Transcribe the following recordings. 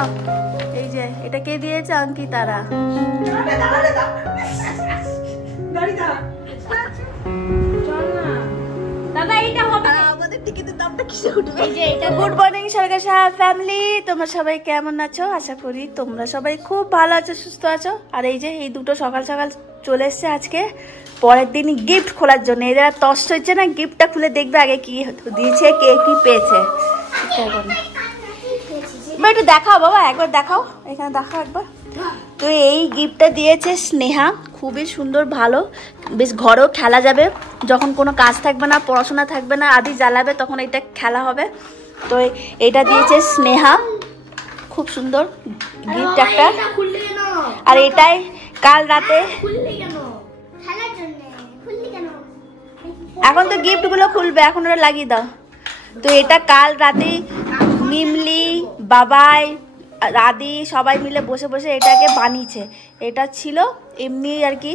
নাও। এই যে এটা কে দিয়েছে? অঙ্কিতারা। গুড মর্নিং সরকার ফ্যামিলি, তোমরা সবাই কেমন আছো? আশা করি তোমরা সবাই খুব ভালো আছো, সুস্থ আছো। আর এই যে এই দুটো সকাল সকাল চলে এসছে আজকে পরের দিন গিফট খোলার জন্য। এদের আর তষ্ট হচ্ছে না, গিফটটা খুলে দেখবে আগে কি দিয়েছে, কে কি পেয়েছে। একটু দেখাও বাবা, একবার দেখাও, এখানে দেখাও একবার। তো এই গিফটটা দিয়েছে স্নেহা, খুবই সুন্দর, ভালো, বেশ ঘরেও খেলা যাবে। যখন কোনো কাজ থাকবে না, পড়াশোনা থাকবে না, আদি জ্বালাবে, তখন এটা খেলা হবে। তো এটা দিয়েছে স্নেহা, খুব সুন্দর গিফট একটা। আর এটাই কাল রাতে, এখন তো গিফটগুলো খুলবে, এখন ওরা লাগিয়ে দাও। তো এটা কাল রাতে মিমলি, বাবাই, আদি সবাই মিলে বসে বসে এটাকে বানিয়েছে। এটা ছিল এমনি আর কি,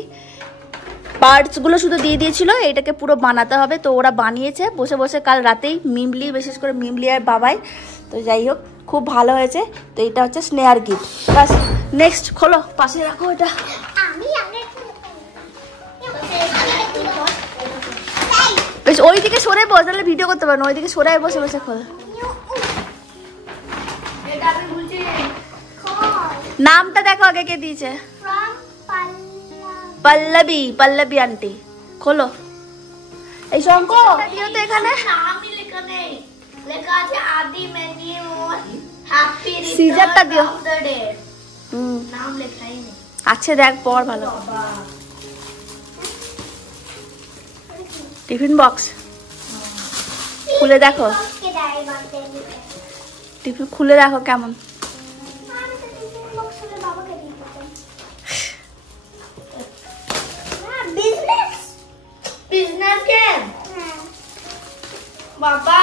পার্টসগুলো শুধু দিয়ে দিয়েছিল, এটাকে পুরো বানাতে হবে। তো ওরা বানিয়েছে বসে বসে কাল রাতেই, মিমলি, বিশেষ করে মিমলি আর বাবাই। তো যাই হোক, খুব ভালো হয়েছে। তো এটা হচ্ছে স্নেহার গিফট। বাস, নেক্সট খোলো, পাশে রাখো এটা। বেশ ওইদিকে সরে বস, তাহলে ভিডিও করতে পারো না, ওইদিকে সরে বসে বসে খোল। নামটা দেখো আগে কে দিয়েছে। পল্লবী, পল্লবী আন্টি। খোলো এই শঙ্কর দিও তো, এখানে সিজারটা দিও। আচ্ছা দেখ পর ভালো। টিফিন বক্স খুলে দেখো, টিফিন খুলে দেখো কেমন। বাবা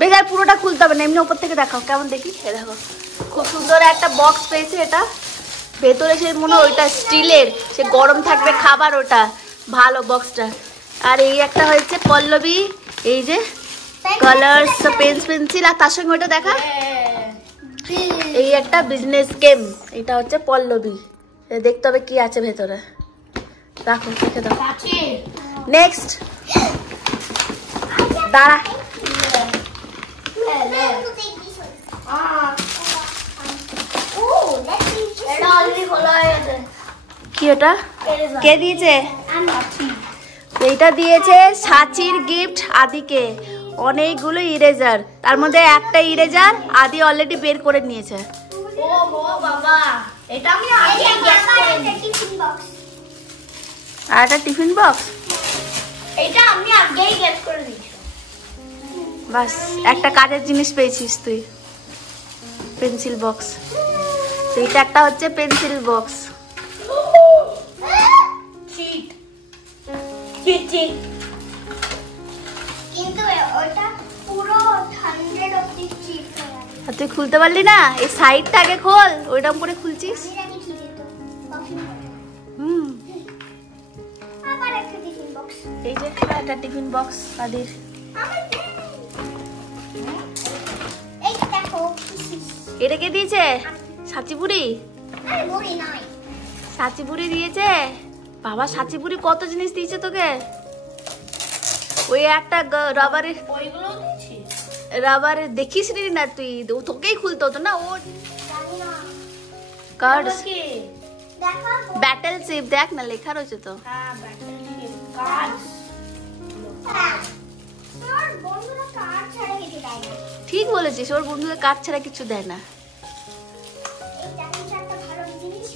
বেকার পুরোটা খুলতে হবে না, এমনি উপর থেকে দেখাও কেমন দেখি। এ দেখো খুব সুন্দর একটা বক্স পেয়েছে। এটা ভেতরে সে মনে হয় ওইটা স্টিলের, সে গরম থাকবে খাবার, ওটা ভালো বক্সটা। আর এই একটা হয়েছে পল্লবী, এই যে কালার্স, পেন্সিল, আর তার সঙ্গে ওটা দেখা, এই একটা বিজনেস গেম। এটা হচ্ছে পল্লবী, দেখতে হবে কি আছে ভেতরে। রাখো, দেখে দাও। নেক্সট দাঁড়া, কি ওটা কে দিয়েছে? এইটা দিয়েছে সাচির গিফট আদিকে, অনেকগুলো ইরেজার, তার মধ্যে একটা ইরেজার আদি অলরেডি বের করে নিয়েছে। আর একটা টিফিন বক্স, এটা আমি আগেই গেস করে দিয়েছি। বাস একটা কাজের জিনিস পেয়েছিস তুই, পেন্সিল বক্স। এইটা একটা হচ্ছে পেন্সিল বক্স। কিন্তু ওটা পুরো 100 অবধি চিট হয়ে গেছে। আর তুই খুলতে পারলি না, এই সাইডটা আগে খোল, ওইরকম করে খুলছিস। আবার একটা টিফিন বক্স, এই যে একটা টিফিন বক্স আদির। এই দেখো এটা কে দিয়েছে? সাচিপুরি। আরে বড়ি নয়, সাচিপুরি দিয়েছে। বাবা সাচিপুরি কত জিনিস দিয়েছে তোকে। ওই একটা রাবারের, ওইগুলো দিয়েছি। রাবারের দেখিস নি না তুই, তোকেই খুলতে হতো না। ও জানি না কার্ডস, দেখো ব্যাটেল শিপ, দেখ না লেখা রয়েছে তো। হ্যাঁ ব্যাটারি কার্ডস। তোর বন্ধুরা কার্ড ছাড়া কিছু দেয় না। ঠিক বলেছিস, ওর বন্ধুদের কার্ড ছাড়া কিছু দেয় না। এই দেখো একটা ভালো জিনিস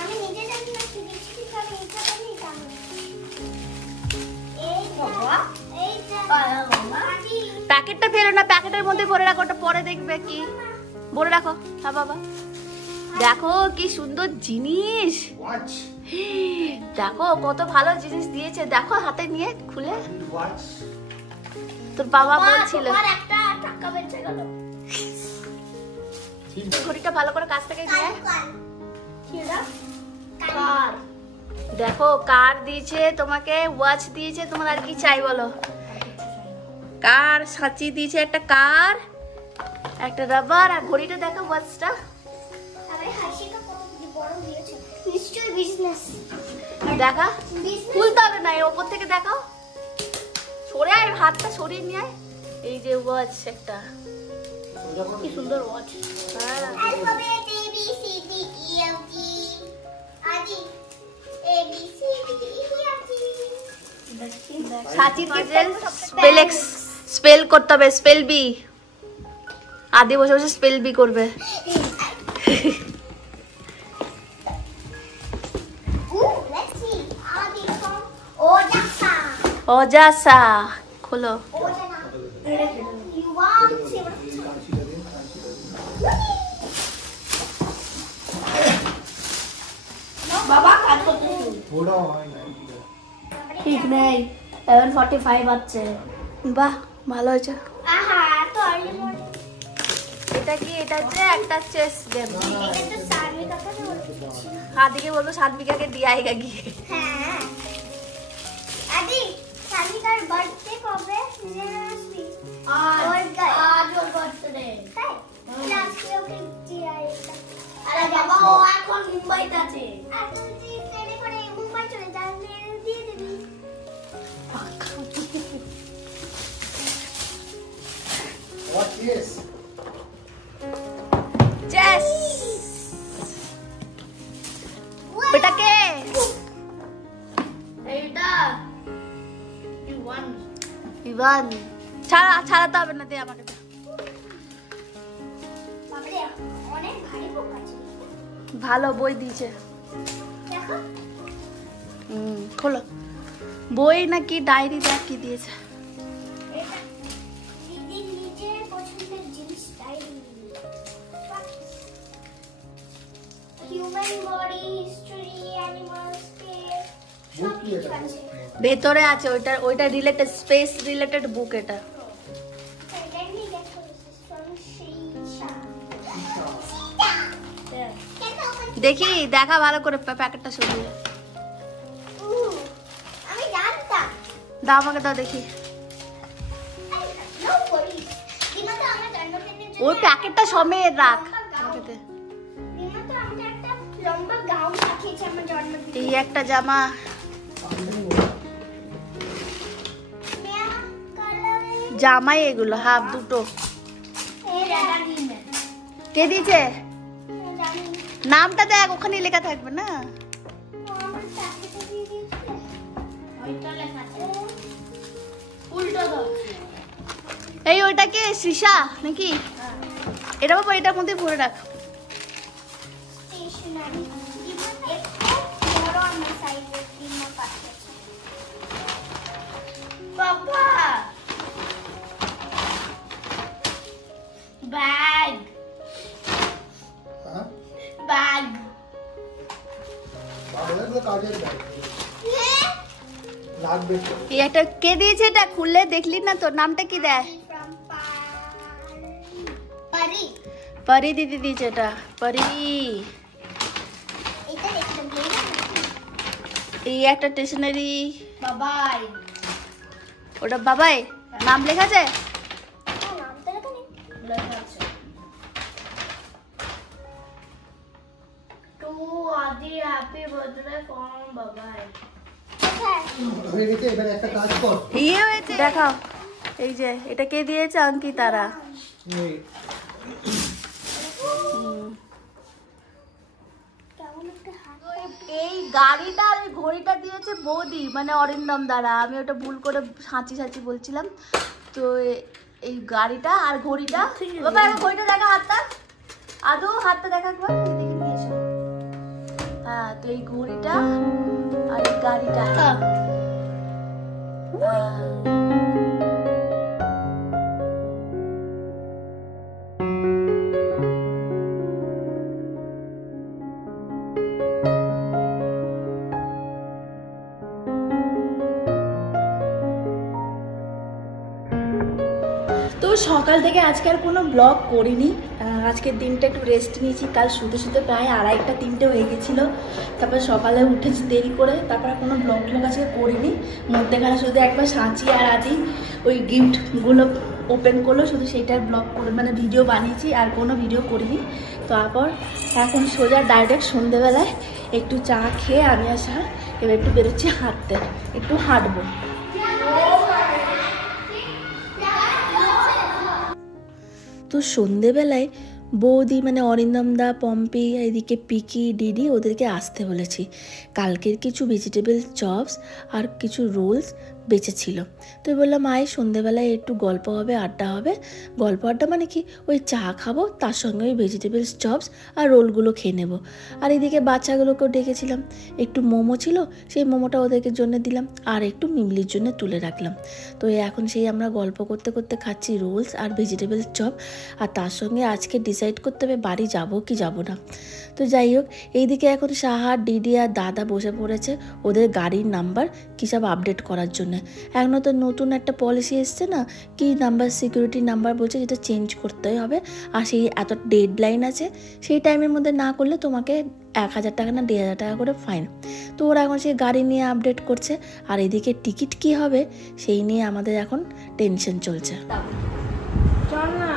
আমি নিজে জানি না কি দিচ্ছি, আমি এটা জানি জানি। এই বাবা, এইটা বাবা প্যাকেটটা ফেলো না, প্যাকেটের মধ্যে ভরে রাখো, ওটা পরে দেখবে কি। ভরে রাখো। হ্যাঁ বাবা, দেখো কি সুন্দর জিনিস, দেখো কত ভালো জিনিস দিয়েছে। দেখো হাতে নিয়ে খুলে, তোর বাবা বলছিল। একটা টাকা বেঁচে গেল। ঘড়িটা ভালো করে কাছ থেকে নিয়ে কি এটা? কার দেখো কার দিয়েছে তোমাকে, ওয়াচ দিয়েছে, তোমার আর কি চাই বলো? কার সাঁচি দিয়েছে, একটা কার, একটা রাবার, আর ঘড়িটা দেখো ওয়াচটা। দেখা খুলতে হবে না, এই ওপর থেকে দেখাও, সরে আয়, হাতটা সরিয়ে নিয়ে আয়। এই যে ওয়াচ একটা, কি সুন্দর ওয়াচ। সাচির স্পেল করতে হবে, স্পেল বি। আদি বসে বসে স্পেল বি করবে। অজাসা খোলো। ঠিক নেই, 11:45 বাজছে। বাহ ভালো হয়েছে। এটা কি? এটা হচ্ছে একটা চেস গেম। আদিকে বলবো সানভিকাকে দিয়ে আएगा গিয়ে। হ্যাঁ আদি সানভিকার বার্থডে কবে? আজ ওর বার্থডে। তাই আজকে ওকে দিয়ে আएगा। আরে বাবা ও এখন মুম্বাইতে আছে। এখন তুই ট্রেনে করে মুম্বাই চলে যাবি, দিয়ে দিবি। What is? চেস। বেটা কে? এইটা ইভান। ছাড়াতে হবে না, দে আমাকে দে। বাবারে অনেক ভারী বুক আছে। ভালো বই দিয়েছে। দেখো খোলো। বই নাকি ডায়েরি দেখ কি দিয়েছে। এটা দিদির নিজের পছন্দের জিনিস diary. Human body, history, animal, space সব কিছু আছে। ভেতরে আছে ওইটা রিলেটেড, স্পেস রিলেটেড বুক এটা। দেখি দেখা ভালো করে, প্যাকেটটা সরিয়ে আমি জানতাম। দাও আমাকে, দাও দেখি। ওই প্যাকেটটা সমেত রাখ। এই একটা জামা, জামাই এগুলো হাফ দুটো। কে দিয়েছে? নামটা দেখ, ওখানে লেখা থাকবে না। এই ওইটা কে? সৃষা নাকি? এটা বাবা এটার মধ্যে ভরে রাখ। বাবা ব্যাগ Huh? ব্যাগ বাবা কাজের ব্যাগ লাগবে তো। এই একটা কে দিয়েছে? এটা খুললে দেখলি না তো? নামটা কি দেয়? পারি পরি দিদি দিয়েছে এটা। পরি। এটা দেখতে ব্লেড এই একটা স্টেশনারি। বাবাই ওটা বাবাই নাম লেখা আছে। নাম তো লেখা নেই। লেখা আছে টু আদি হ্যাপি বার্থডে ফ্রম বাবাই। হয়ে গেছে, এবার একটা কাজ কর। ইয়ে হয়েছে দেখাও। এই যে এটা কে দিয়েছে? অঙ্কিতারা। এই এই গাড়িটা আর ঘড়িটা দিয়েছে বৌদি, মানে অরিন্দম দ্বারা। আমি ওটা ভুল করে সাঁচি বলছিলাম। তো এই গাড়িটা আর ঘড়িটা, বাবা একবার ঘড়িটা দেখা, হাতটা আদৌ হাতটা দেখা একবার, এই দেখে নিয়ে এসো। হ্যাঁ, তো এই ঘড়িটা আর এই গাড়িটা। তো সকাল থেকে আজকে আর কোনো ব্লগ করিনি। আজকের দিনটা একটু রেস্ট নিয়েছি। কাল শুতে শুতে প্রায় 2:30 3টে হয়ে গেছিলো। তারপর সকালে উঠেছি দেরি করে, তারপরে কোনো ব্লগ ট্লগ আজকে করিনি। মধ্যেখানে শুধু একবার সাঁচি আর আদি ওই গিফটগুলো ওপেন করলো, শুধু সেইটার ব্লগ করে মানে ভিডিও বানিয়েছি, আর কোনো ভিডিও করিনি। তারপর এখন সোজা ডাইরেক্ট সন্ধেবেলায় একটু চা খেয়ে আমি আর সার এবার একটু বেরোচ্ছি হাঁটতে, একটু হাঁটবো। তো সন্ধেবেলায় বৌদি মানে অরিন্দম দা, পম্পি, এদিকে পিকি, ডিডি ওদেরকে আসতে বলেছি। কালকের কিছু ভেজিটেবল চপস আর কিছু রোলস বেঁচেছিল। তো বললাম আয় সন্ধেবেলায় একটু গল্প হবে, আড্ডা হবে। গল্প আড্ডা মানে কি, ওই চা খাবো, তার সঙ্গে ওই ভেজিটেবলস চপস আর রোলগুলো খেয়ে নেবো। আর এদিকে বাচ্চাগুলোকেও ডেকেছিলাম, একটু মোমো ছিল, সেই মোমোটা ওদেরকে জন্য দিলাম, আর একটু মিমলির জন্য তুলে রাখলাম। তো এখন সেই আমরা গল্প করতে করতে খাচ্ছি রোলস আর ভেজিটেবলস চপ। আর তার সঙ্গে আজকে ডিসাইড করতে হবে বাড়ি যাবো কি যাবো না। তো যাই হোক, এইদিকে এখন সাহা, ডিডি আর দাদা বসে পড়েছে ওদের গাড়ির নাম্বার কী সব আপডেট করার জন্য। এখন তো নতুন একটা পলিসি এসছে না, কি নাম্বার, সিকিউরিটি নাম্বার বলছে, যেটা চেঞ্জ করতেই হবে। আর সেই এত ডেডলাইন আছে, সেই টাইমের মধ্যে না করলে তোমাকে 1000 টাকা না 1500 টাকা করে ফাইন। তো ওরা এখন সেই গাড়ি নিয়ে আপডেট করছে। আর এদিকে টিকিট কি হবে সেই নিয়ে আমাদের এখন টেনশন চলছে। চল না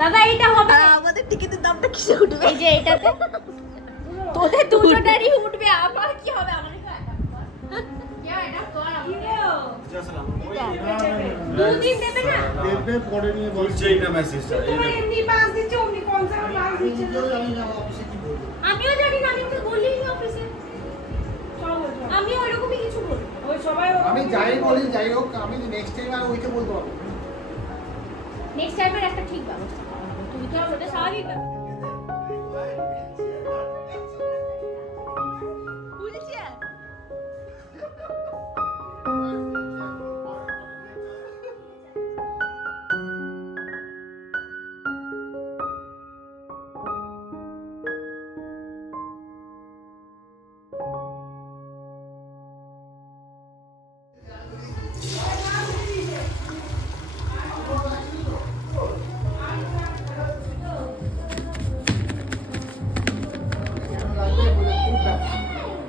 দাদা, এইটা হবে। আমাদের টিকিটের দামটা কিসে উঠবে? এই যে এটাতে তোদের দুজনেরই উঠবে, আমার কি হবে? আমার কি এটা কর দুদিন দেবে না, দেবে পরে নিয়ে বলছে এইটা মেসেজটা তোমার এমনি পাস দিচ্ছে, অমনি কনসার্ট পাস দিচ্ছে। আমিও জানি না, আমি তো বলিনি অফিসে। আমি ওইরকমই কিছু বলি, ওই সবাই আমি যাই বলি, যাই হোক আমি নেক্সট টাইম আর ওইটা বলবো। নেক্সট টাইমের একটা ঠিক ব্যবস্থা করব। তুই তো ওটা স্বাভাবিক ব্যাপার।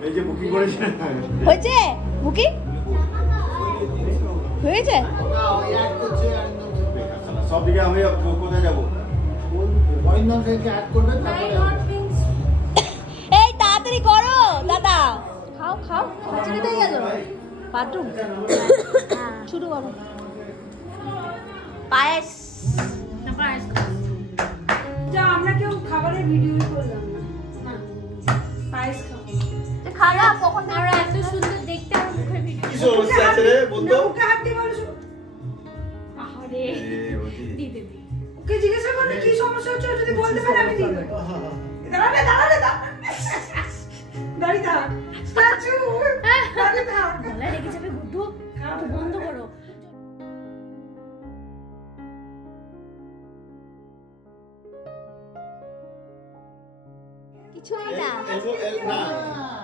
এই যে বুকিং করেছে হয়েছে বুকিং হয়েছে। সব দিকে আমি কোথায় যাবো? অরিন্দম থেকে অ্যাড করবে, তারপরে এই তাড়াতাড়ি করো দাদা, খাও খাও, অসুবিধা হয়ে গেল। বাথরুম শুরু করো। পায়েস না পায়েস যা, আমরা কেউ খাবারের ভিডিও করলাম না, পায়েস খাবো। খাওয়া কখন আমরা এত সুন্দর দেখতে, আমার মুখের ভিডিও কি সমস্যা আছে রে বলতো? মুখে হাত দিয়ে বলো। আরে দি দে দি, ওকে জিজ্ঞাসা করলে কি সমস্যা হচ্ছে, যদি বলতে পারে আমি দিই। দাঁড়ালে দাঁড়ালে দাঁড়ি থাক, স্ট্যাচু দাঁড়ি থাক, গলা লেগে যাবে গুড্ডু, একটু বন্ধ করো। কিছু হয় না। এলবো না,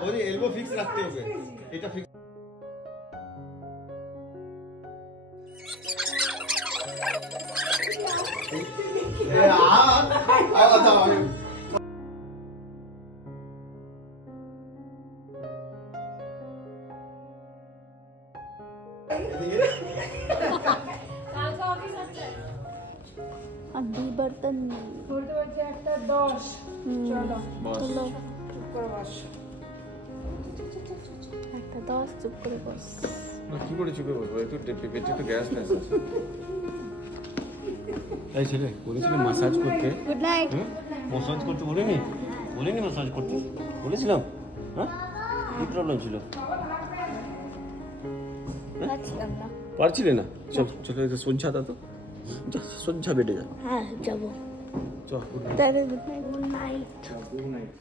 ওই এলবো ফিক্স রাখতে হবে, এটা ফিক্স। কালকে অফিস আছে, আর 2 বর্তন বলতে বলছে একটা 10। চলো চলো চুপ করে বস। একটা 10 চুপ করে বস। কি করে চুপে বলবো? একটু পেটে তো গ্যাস নেই। এই ছেলে বলেছিল মাসাজ করতে, গুড নাইট। মাসাজ করতে বলিনি? বলিনি মাসাজ করতে? বলেছিলাম? হ্যাঁ, কি প্রবলেম ছিল? পাচ্ছিলাম না। পারছিলে না? চল চলো, এটা সজ্জা তো, সজ্জা বেটে যা। হ্যাঁ যাবো। চল তাহলে good night. Good night. Good night.